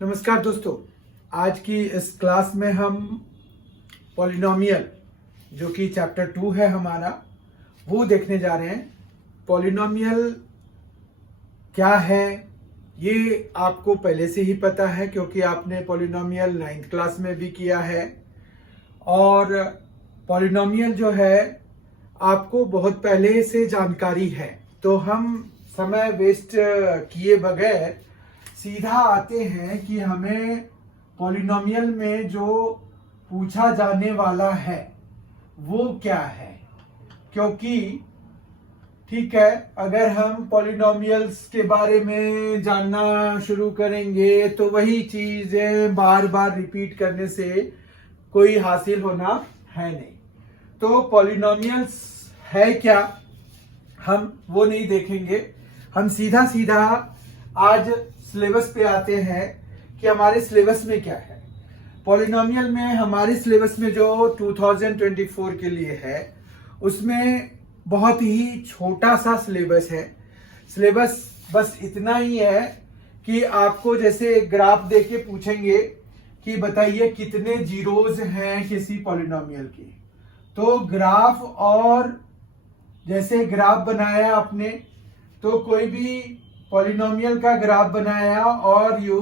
नमस्कार दोस्तों, आज की इस क्लास में हम पॉलिनोमियल जो कि चैप्टर 2 है हमारा, वो देखने जा रहे हैं। पॉलिनोमियल क्या है ये आपको पहले से ही पता है क्योंकि आपने पॉलिनोमियल 9th क्लास में भी किया है। और पॉलिनोमियल जो है आपको बहुत पहले से जानकारी है, तो हम समय वेस्ट किए बगैर सीधा आते हैं कि हमें पॉलिनोमियल में जो पूछा जाने वाला है वो क्या है। क्योंकि ठीक है, अगर हम पॉलिनोमियल्स के बारे में जानना शुरू करेंगे तो वही चीजें बार बार रिपीट करने से कोई हासिल होना है नहीं। तो पॉलिनोमियल्स है क्या, हम वो नहीं देखेंगे। हम सीधा सीधा आज सिलेबस पे आते हैं कि हमारे सिलेबस में क्या है। पॉलिनोमियल में हमारे सिलेबस में जो 2024 के लिए है उसमें बहुत ही छोटा सा सिलेबस है। सिलेबस बस इतना ही है कि आपको जैसे एक ग्राफ देके पूछेंगे कि बताइए कितने जीरोज हैं किसी पॉलिनोमियल की, तो ग्राफ और जैसे ग्राफ बनाया आपने, तो कोई भी पॉलिनोमियल का ग्राफ बनाया और यू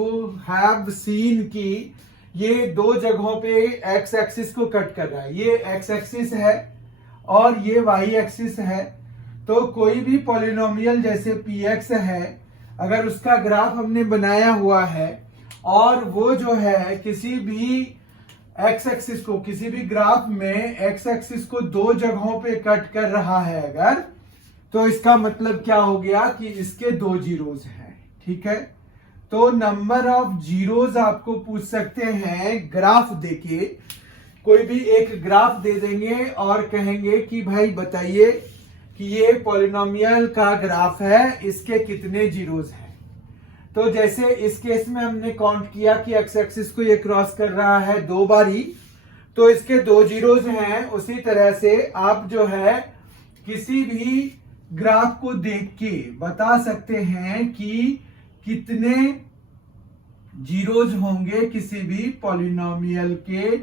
हैव सीन कि ये दो जगहों पे एक्स एक्सिस को कट कर रहा है। ये एक्स एक्सिस है और ये वाई एक्सिस है। तो कोई भी पॉलिनोमियल जैसे पी एक्स है, अगर उसका ग्राफ हमने बनाया हुआ है और वो जो है किसी भी एक्स एक्सिस को, किसी भी ग्राफ में एक्स एक्सिस को दो जगहों पे कट कर रहा है अगर, तो इसका मतलब क्या हो गया कि इसके दो जीरोज हैं। ठीक है, तो नंबर ऑफ जीरोज आपको पूछ सकते हैं ग्राफ देके। कोई भी एक ग्राफ दे देंगे और कहेंगे कि भाई बताइए कि ये पॉलिनोमियल का ग्राफ है, इसके कितने जीरोज हैं। तो जैसे इस केस में हमने काउंट किया कि एक्स एक्सिस को ये क्रॉस कर रहा है दो बार ही, तो इसके दो जीरोज हैं। उसी तरह से आप जो है किसी भी ग्राफ को देख के बता सकते हैं कि कितने जीरोज होंगे किसी भी पॉलिनोमियल के।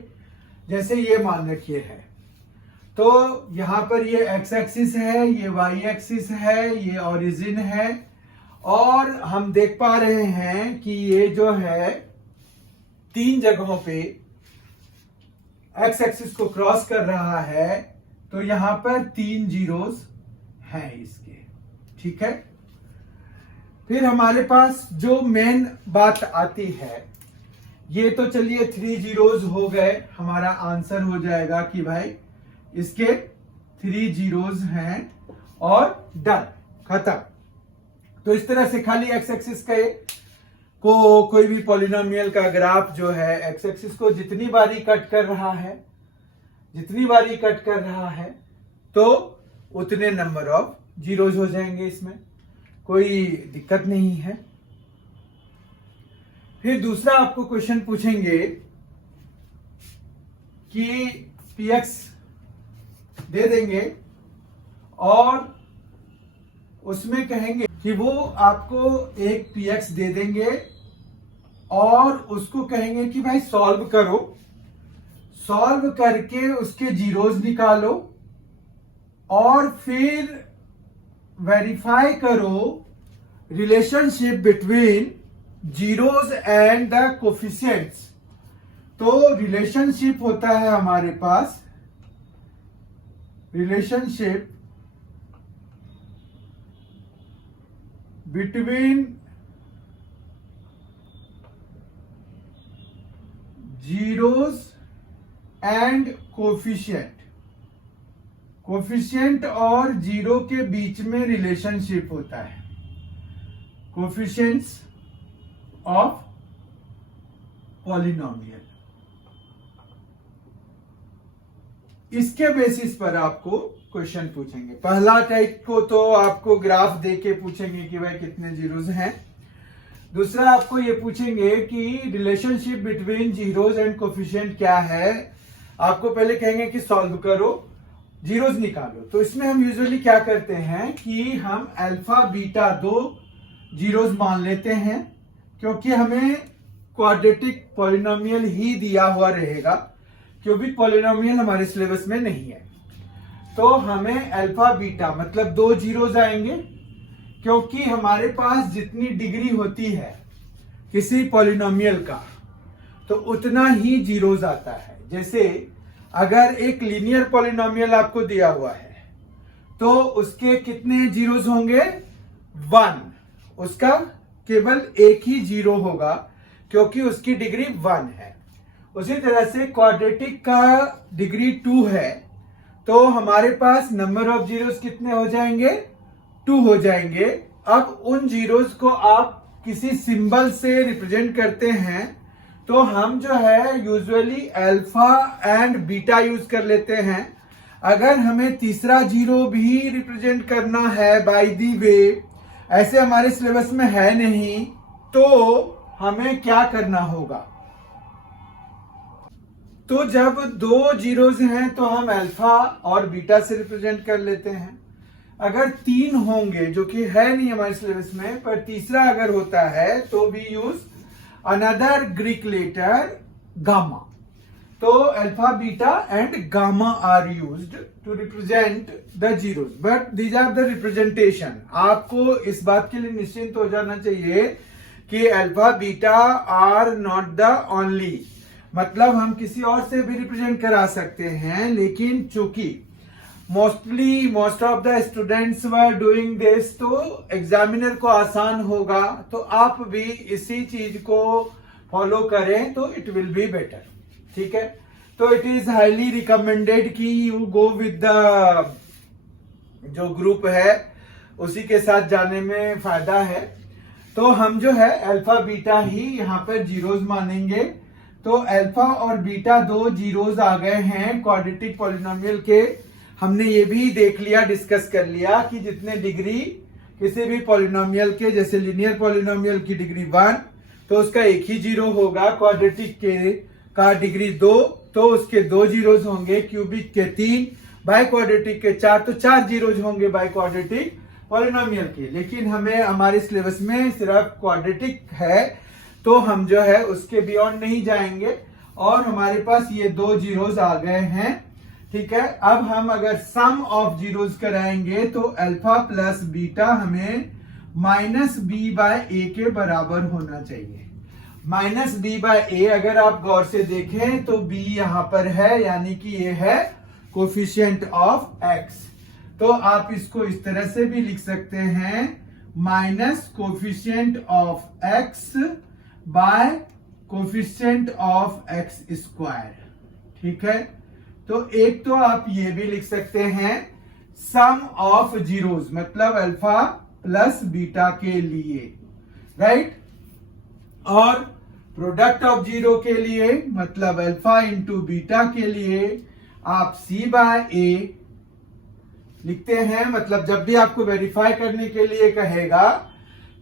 जैसे ये मान रखिए है, तो यहां पर ये एक्स एक्सिस है, ये वाई एक्सिस है, ये ओरिजिन है, और हम देख पा रहे हैं कि ये जो है तीन जगहों पे एक्स एक्सिस को क्रॉस कर रहा है, तो यहां पर तीन जीरोज हैं इसके। ठीक है, फिर हमारे पास जो मेन बात आती है, ये तो चलिए थ्री जीरोज हो गए, हमारा आंसर हो जाएगा कि भाई इसके थ्री जीरोज हैं और डन, खत्म। तो इस तरह से खाली एक्स एक्सिस को कोई भी पॉलिनोमियल का ग्राफ जो है एक्स एक्सिस को जितनी बारी कट कर रहा है, जितनी बारी कट कर रहा है, तो उतने नंबर ऑफ जीरोज हो जाएंगे। इसमें कोई दिक्कत नहीं है। फिर दूसरा आपको क्वेश्चन पूछेंगे कि px दे देंगे और उसमें कहेंगे कि वो आपको एक px दे देंगे और उसको कहेंगे कि भाई सॉल्व करो, सॉल्व करके उसके जीरोज निकालो और फिर वेरीफाई करो relationship between zeros and the coefficients. तो रिलेशनशिप होता है हमारे पास, relationship between zeros and coefficient. Coefficient और जीरो के बीच में रिलेशनशिप होता है, कोफिशिएंट्स ऑफ पॉलिनोमियल। इसके बेसिस पर आपको क्वेश्चन पूछेंगे। पहला टाइप को तो आपको ग्राफ देके पूछेंगे कि भाई कितने जीरोज हैं। दूसरा आपको ये पूछेंगे कि relationship between zeros and coefficient क्या है। आपको पहले कहेंगे कि सॉल्व करो, जीरोज निकालो। तो इसमें हम यूजुअली क्या करते हैं कि हम अल्फा बीटा दो जीरोज मान लेते हैं, क्योंकि हमें क्वाड्रेटिक पॉलिनोमियल ही दिया हुआ रहेगा, क्योंकि पॉलिनोमियल हमारे सिलेबस में नहीं है। तो हमें अल्फा बीटा मतलब 2 जीरोज आएंगे, क्योंकि हमारे पास जितनी डिग्री होती है किसी पॉलिनोमियल का तो उतना ही जीरोज आता है। जैसे अगर एक लीनियर पॉलिनोमियल आपको दिया हुआ है तो उसके कितने जीरोज होंगे? 1। उसका केवल एक ही जीरो होगा, क्योंकि उसकी डिग्री 1 है। उसी तरह से क्वाड्रेटिक का डिग्री 2 है, तो हमारे पास नंबर ऑफ जीरोस कितने हो जाएंगे? 2 हो जाएंगे। अब उन जीरोस को आप किसी सिंबल से रिप्रेजेंट करते हैं, तो हम जो है usually alpha and beta use कर लेते हैं। अगर हमें तीसरा जीरो भी रिप्रेजेंट करना है बाय दी वे, ऐसे हमारे सिलेबस में है नहीं, तो हमें क्या करना होगा? तो जब 2 जीरोस हैं तो हम अल्फा और बीटा से रिप्रेजेंट कर लेते हैं। अगर 3 होंगे, जो कि है नहीं हमारे सिलेबस में, पर तीसरा अगर होता है तो we use another Greek letter gamma. तो alpha beta and gamma are used to represent the zeros, but these are the representation. आपको इस बात के लिए निश्चिंत हो जाना चाहिए कि alpha beta are not the only, मतलब हम किसी और से भी रिप्रेजेंट करा सकते हैं, लेकिन चूंकि most of the students were doing this, तो एग्जामिनर को आसान होगा, तो आप भी इसी चीज को फॉलो करें तो इट विल बी बेटर। ठीक है, तो इट इज हाईली रिकमेंडेड कि यू गो विद द जो ग्रुप है उसी के साथ जाने में फायदा है। तो हम जो है अल्फा बीटा ही यहाँ पर जीरोज मानेंगे। तो अल्फा और बीटा 2 जीरोज आ गए हैं क्वाड्रेटिक पॉलिनोमियल के। हमने ये भी देख लिया, डिस्कस कर लिया कि जितने डिग्री किसी भी पॉलिनोमियल के, जैसे लीनियर पॉलिनोमियल की डिग्री 1, तो उसका एक ही जीरो होगा। क्वाड्रेटिक के का डिग्री 2, तो उसके 2 जीरोज होंगे। क्यूबिक के 3, बाय क्वाड्रेटिक के 4, तो 4 जीरोज होंगे बाय क्वाड्रेटिक पॉलिनोमियल के। लेकिन हमें हमारे सिलेबस में सिर्फ क्वाड्रेटिक है, तो हम जो है उसके बियॉन्ड नहीं जाएंगे, और हमारे पास ये 2 जीरोज आ गए हैं। ठीक है, अब हम अगर सम ऑफ जीरोज कराएंगे तो अल्फा प्लस बीटा हमें माइनस बी बाय ए के बराबर होना चाहिए। माइनस बी बाय ए अगर आप गौर से देखें तो बी यहां पर है, यानी कि ये है कोफिशिएंट ऑफ एक्स। तो आप इसको इस तरह से भी लिख सकते हैं, minus coefficient of x bye coefficient of x square. ठीक है, तो एक तो आप ये भी लिख सकते हैं सम ऑफ जीरोज, मतलब अल्फा प्लस बीटा के लिए, राइट। और प्रोडक्ट ऑफ जीरो के लिए, मतलब अल्फा इंटू बीटा के लिए आप सी बाय ए लिखते हैं। मतलब जब भी आपको वेरीफाई करने के लिए कहेगा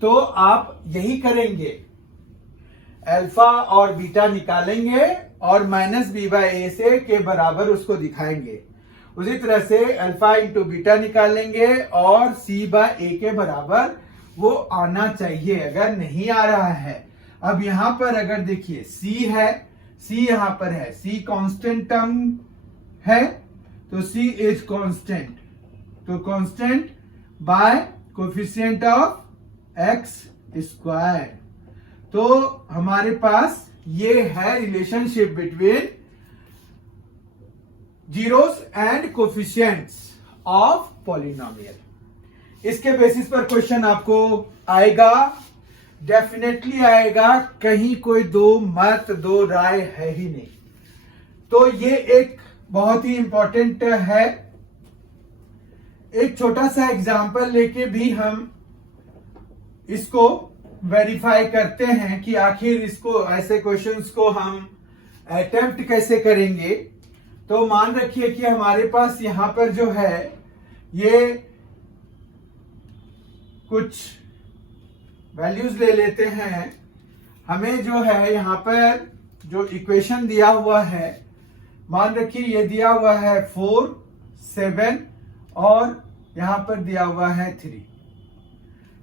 तो आप यही करेंगे, अल्फा और बीटा निकालेंगे और माइनस बी बाय ए से के बराबर उसको दिखाएंगे। उसी तरह से अल्फा इंटू बीटा निकालेंगे और सी बाय ए के बराबर वो आना चाहिए, अगर नहीं आ रहा है। अब यहां पर अगर देखिए सी है, सी यहां पर है, सी कांस्टेंट टर्म है, तो सी इज कांस्टेंट, तो constant bye coefficient of x square. तो हमारे पास ये है relationship between zeros and coefficients of polynomial. इसके बेसिस पर क्वेश्चन आपको आएगा, डेफिनेटली आएगा, कहीं कोई दो मत दो राय है ही नहीं। तो ये एक बहुत ही इंपॉर्टेंट है। एक छोटा सा एग्जांपल लेके भी हम इसको वेरीफाई करते हैं कि आखिर इसको, ऐसे क्वेश्चंस को हम अटेम्प्ट कैसे करेंगे। तो मान रखिए कि हमारे पास यहां पर जो है ये कुछ वैल्यूज ले लेते हैं। हमें जो है यहां पर जो इक्वेशन दिया हुआ है, मान रखिए ये दिया हुआ है 4, 7 और यहां पर दिया हुआ है 3।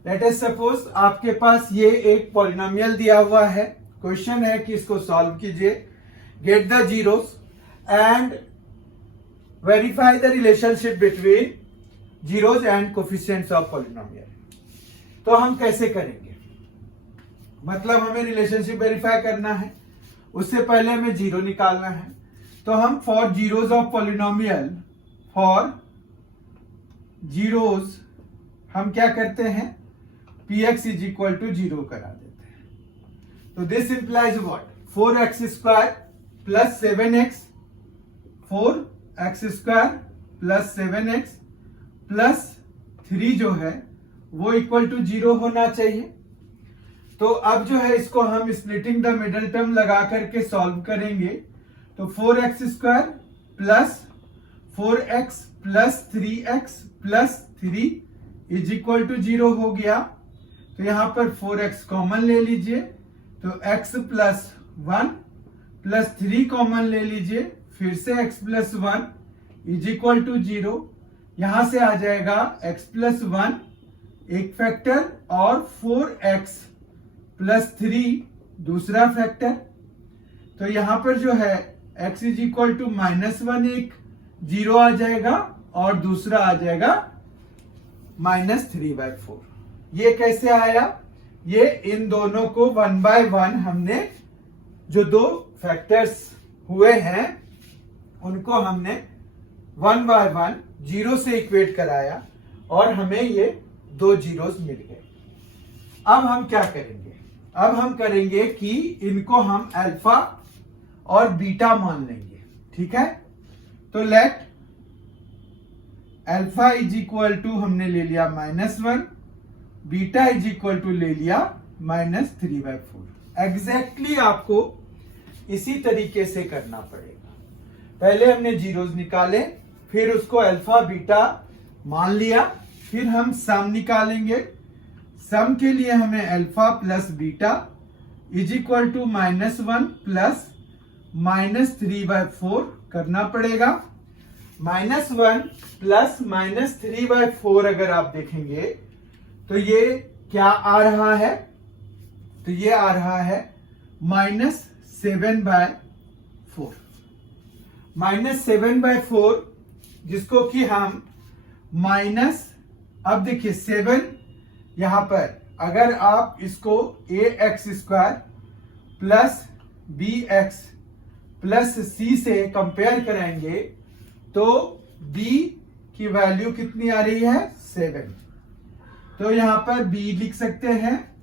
लेट अस सपोज आपके पास ये एक पॉलिनोमियल दिया हुआ है क्वेश्चन है कि इसको सॉल्व कीजिए, get the zeros and verify the relationship between zeros and coefficients of polynomial. तो हम कैसे करेंगे, मतलब हमें रिलेशनशिप वेरीफाई करना है, उससे पहले हमें जीरो निकालना है। तो हम for zeros of polynomial, for zeros हम क्या करते हैं, px इज इक्वल टू 0 करा देते हैं। तो this implies what, 4x square plus 7x, 4x square plus 7x plus 3 जो है वो इक्वल टू 0 होना चाहिए। तो अब जो है इसको हम स्प्लिटिंग द मिडल टर्म लगा करके सॉल्व करेंगे। तो 4x square plus 4x plus 3x plus 3 is equal to 0 हो गया। तो यहां पर 4x कॉमन ले लीजिए, तो x प्लस 1 प्लस 3 कॉमन ले लीजिए, फिर से x plus 1 is equal to 0। यहां से आ जाएगा x प्लस 1 एक फैक्टर और 4x प्लस 3 दूसरा फैक्टर। तो यहां पर जो है x इज इक्वल टू -1 एक 0 आ जाएगा और दूसरा आ जाएगा -3/4। ये कैसे आया, ये इन दोनों को 1 बाय 1 हमने जो दो फैक्टर्स हुए हैं उनको हमने 1 बाय 1 0 से इक्वेट कराया और हमें ये दो जीरोस मिल गए। अब हम क्या करेंगे, अब हम करेंगे कि इनको हम अल्फा और बीटा मान लेंगे, ठीक है। तो let alpha is equal to हमने ले लिया -1, बीटा इज इक्वल टू ले लिया -3/4। एग्जैक्टली आपको इसी तरीके से करना पड़ेगा। पहले हमने जीरोस निकाले, फिर उसको अल्फा बीटा मान लिया, फिर हम सम निकालेंगे। सम के लिए हमें alpha plus beta is equal to -1 plus -3/4 करना पड़ेगा। -1 प्लस -3/4 अगर आप देखेंगे तो ये क्या आ रहा है, तो ये आ रहा है -7/4। -7/4 जिसको कि हम माइनस, अब देखिए 7 यहां पर अगर आप इसको ax square plus bx plus c से कंपेयर करेंगे तो b की वैल्यू कितनी आ रही है, 7। तो यहां पर b लिख सकते हैं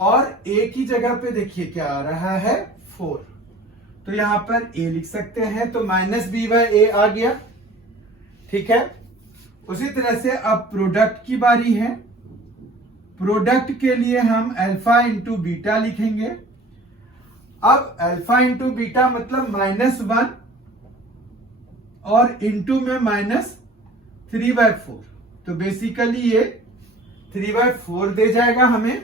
और a की जगह पे देखिए क्या आ रहा है, 4। तो यहां पर a लिख सकते हैं, तो -b/a आ गया, ठीक है। उसी तरह से अब प्रोडक्ट की बारी है। प्रोडक्ट के लिए हम अल्फा इंटू बीटा लिखेंगे। अब अल्फा इंटू बीटा मतलब -1 और इंटू में -3/4, तो बेसिकली ये 3/4 दे जाएगा हमें,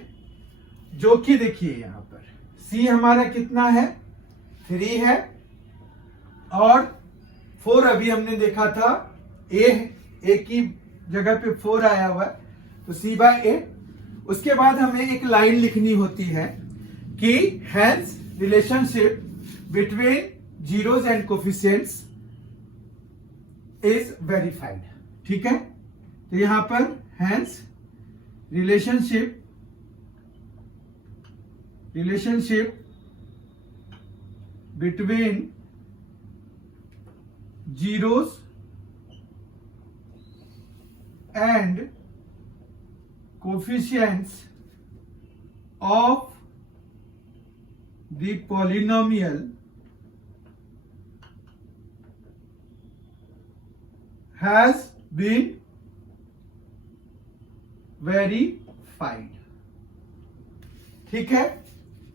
जो कि देखिए यहां पर c हमारा कितना है, 3 है और 4 अभी हमने देखा था a की जगह पे 4 आया हुआ है, तो c/a। उसके बाद हमें एक लाइन लिखनी होती है कि hence relationship between zeros and coefficients is verified, ठीक है। तो यहां पर hence relationship between zeros and coefficients of the polynomial has been verified, ठीक है।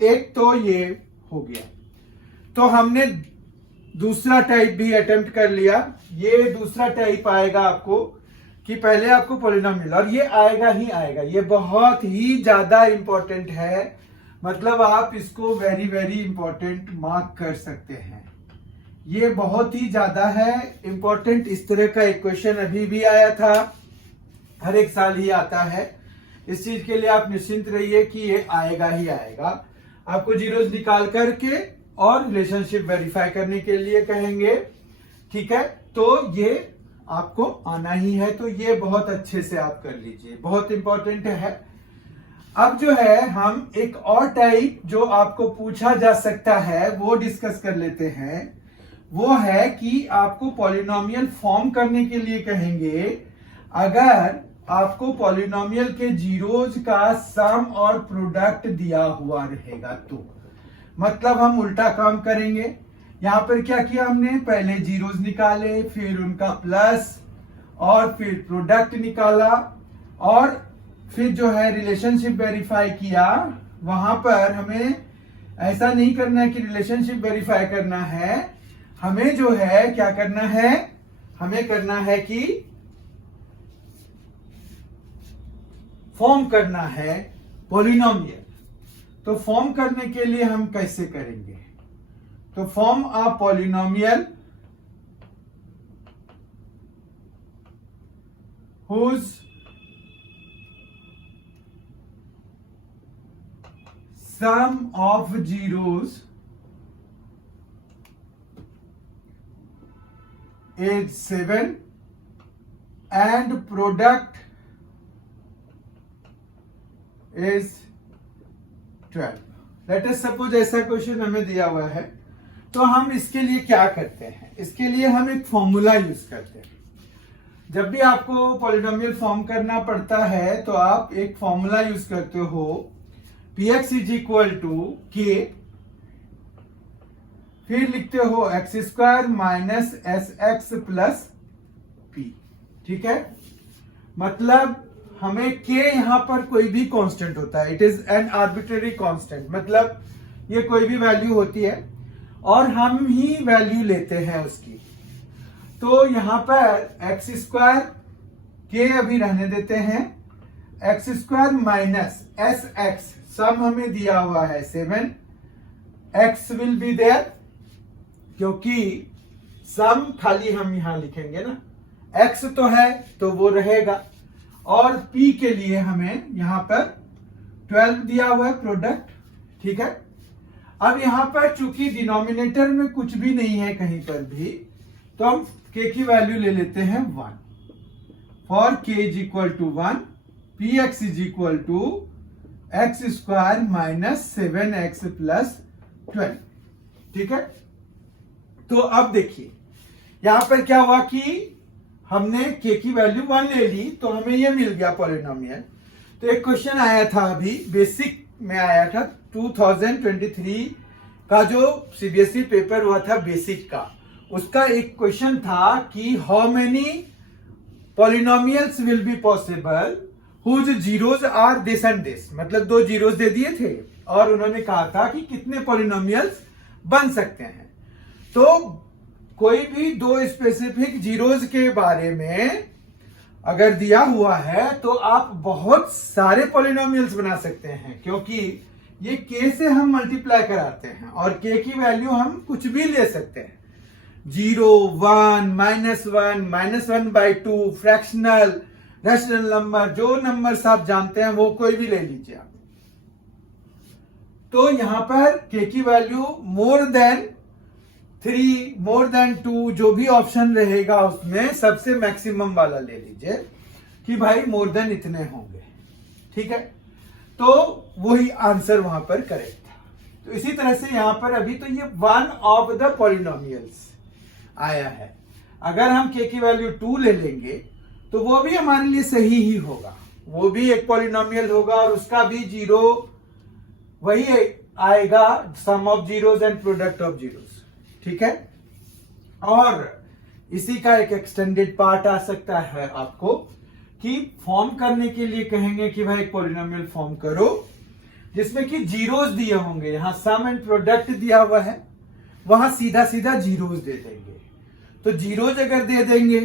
एक तो ये हो गया। तो हमने दूसरा टाइप भी अटेम्प्ट कर लिया। ये दूसरा टाइप आएगा आपको कि पहले आपको पॉलिनोमियल, और ये आएगा ही आएगा, ये बहुत ही ज्यादा इंपॉर्टेंट है, मतलब आप इसको वेरी वेरी इंपॉर्टेंट मार्क कर सकते हैं। ये बहुत ही ज्यादा है इंपॉर्टेंट। इस तरह का एक क्वेश्चन अभी भी आया था, हर एक साल ही आता है। इस चीज के लिए आप निश्चिंत रहिए कि ये आएगा ही आएगा। आपको जीरोस निकाल करके और रिलेशनशिप वेरीफाई करने के लिए कहेंगे। ठीक है, तो ये आपको आना ही है, तो ये बहुत अच्छे से आप कर लीजिए, बहुत इंपॉर्टेंट है। अब जो है हम एक और टाइप जो आपको पूछा जा सकता है वो डिस्कस कर लेते हैं। वो है कि आपको पॉलिनोमियल फॉर्म करने के लिए कहेंगे। अगर आपको पॉलिनोमियल के जीरोज का सम और प्रोडक्ट दिया हुआ रहेगा तो मतलब हम उल्टा काम करेंगे। यहां पर क्या किया हमने, पहले जीरोज निकाले, फिर उनका प्लस और फिर प्रोडक्ट निकाला और फिर जो है रिलेशनशिप वेरीफाई किया। वहां पर हमें ऐसा नहीं करना है कि रिलेशनशिप वेरीफाई करना है, हमें जो है क्या करना है, हमें करना है कि फॉर्म करना है पॉलिनोमियल। तो फॉर्म करने के लिए हम कैसे करेंगे, तो form a polynomial whose sum of zeros is 7 and product is 12। Let us suppose ऐसा क्वेश्चन हमें दिया हुआ है, तो हम इसके लिए क्या करते हैं, इसके लिए हम एक फॉर्मूला यूज करते हैं। जब भी आपको पॉलिनोमियल फॉर्म करना पड़ता है तो आप एक फॉर्मूला यूज करते हो, px इज इक्वल टू के, फिर लिखते हो x square minus S x plus P. ठीक है, मतलब हमें k यहां पर कोई भी कांस्टेंट होता है, it is an arbitrary constant, मतलब ये कोई भी वैल्यू होती है और हम ही वैल्यू लेते हैं उसकी। तो यहां पर एक्स स्क्वायर के अभी रहने देते हैं, X square minus S X, sum हमें दिया हुआ है 7, एक्स विल बी देयर क्योंकि सम खाली हम यहां लिखेंगे ना, एक्स तो है तो वो रहेगा, और p के लिए हमें यहां पर 12 दिया हुआ है प्रोडक्ट। ठीक है, अब यहां पर चूंकि डिनोमिनेटर में कुछ भी नहीं है कहीं पर भी, तो हम k की वैल्यू ले लेते हैं 1। For k is equal to 1, px is equal to X square minus 7x plus 12। ठीक है, तो अब देखिए यहां पर क्या हुआ कि हमने k की वैल्यू 1 ले ली तो हमें ये मिल गया पॉलिनोमियल। तो एक क्वेश्चन आया था अभी बेसिक में आया था 2023 का जो सीबीएसई पेपर हुआ था बेसिक का, उसका एक क्वेश्चन था कि how many polynomials will be possible whose zeros are this and this, मतलब दो जीरोज दे दिए थे और उन्होंने कहा था कि कितने पॉलिनोमियल्स बन सकते हैं। तो कोई भी दो स्पेसिफिक जीरोज के बारे में अगर दिया हुआ है तो आप बहुत सारे पॉलिनोमियल्स बना सकते हैं, क्योंकि ये k से हम मल्टीप्लाई कराते हैं और k की वैल्यू हम कुछ भी ले सकते हैं, 0, 1, -1, -1/2, फ्रैक्शनल, रैशनल नंबर, जो नंबर्स आप जानते हैं वो कोई भी ले लीजिए आप। तो यहां पर k की value more than 3, more than 2, जो भी ऑप्शन रहेगा उसमें सबसे मैक्सिमम वाला ले लीजिए कि भाई मोर देन इतने होंगे। ठीक है, तो वही आंसर वहां पर करेक्ट था। तो इसी तरह से यहां पर अभी तो ये वन ऑफ द पॉलिनोमियल्स आया है। अगर हम k की वैल्यू 2 ले लेंगे तो वो भी हमारे लिए सही ही होगा, वो भी एक पॉलिनोमियल होगा और उसका भी जीरो वही आएगा, sum of zeros and product of zeros. ठीक है, और इसी का एक एक्सटेंडेड पार्ट आ सकता है आपको कि फॉर्म करने के लिए कहेंगे कि भाई एक पॉलिनोमियल फॉर्म करो जिसमें कि जीरोज दिए होंगे, यहां सम एंड प्रोडक्ट दिया हुआ है, वहां सीधा सीधा जीरोज दे देंगे। तो जीरोज अगर दे देंगे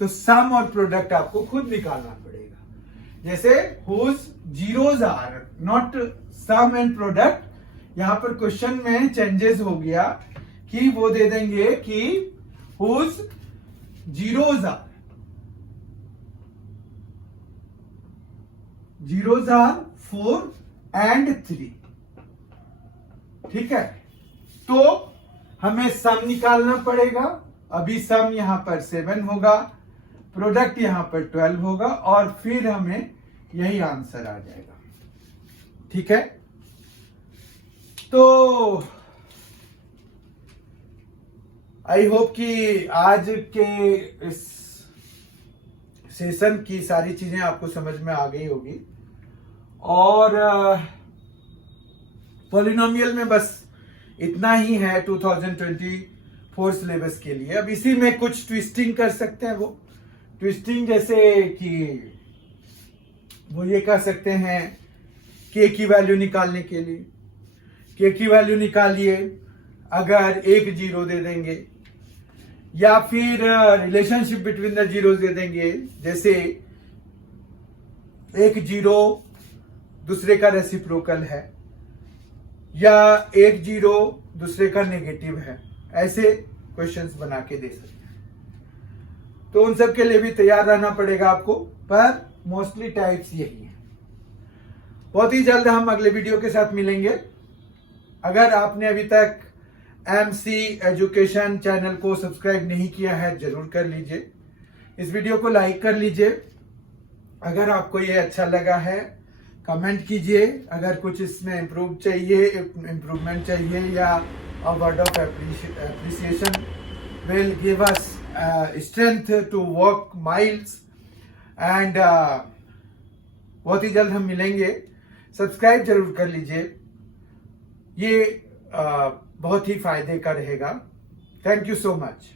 तो सम और प्रोडक्ट आपको खुद निकालना पड़ेगा। जैसे whose zeros are not sum and product, यहां पर क्वेश्चन में चेंजेस हो गया कि वो दे देंगे कि हुज जीरोज आर 4 and 3। ठीक है, तो हमें सम निकालना पड़ेगा। अभी सम यहां पर 7 होगा, प्रोडक्ट यहां पर 12 होगा और फिर हमें यही आंसर आ जाएगा। ठीक है, तो आई होप कि आज के इस सेशन की सारी चीजें आपको समझ में आ गई होगी। और पॉलिनोमियल में बस इतना ही है 2024 सिलेबस के लिए। अब इसी में कुछ ट्विस्टिंग कर सकते हैं। वो ट्विस्टिंग जैसे कि वो ये कह सकते हैं के की वैल्यू निकालने के लिए, के की वैल्यू निकालिए अगर एक जीरो दे देंगे, या फिर रिलेशनशिप बिटवीन द जीरोस दे देंगे, जैसे एक जीरो दूसरे का रेसिप्रोकल है या एक जीरो दूसरे का नेगेटिव है, ऐसे क्वेश्चंस बना के दे सकते हैं। तो उन सब के लिए भी तैयार रहना पड़ेगा आपको, पर मोस्टली टाइप्स यही है। बहुत ही जल्द हम अगले वीडियो के साथ मिलेंगे। अगर आपने अभी तक MC एजुकेशन चैनल को सब्सक्राइब नहीं किया है, जरूर कर लीजिए। इस वीडियो को लाइक कर लीजिए। अगर आपको ये अच्छा लगा है कमेंट कीजिए। अगर कुछ इसमें इम्प्रूवमेंट चाहिए या word of appreciation will give us strength to work miles and बहुत ही जल्द हम मिलेंगे। सब्सक्राइब जरूर कर लीजिए, ये बहुत ही फायदे का रहेगा। Thank you so much.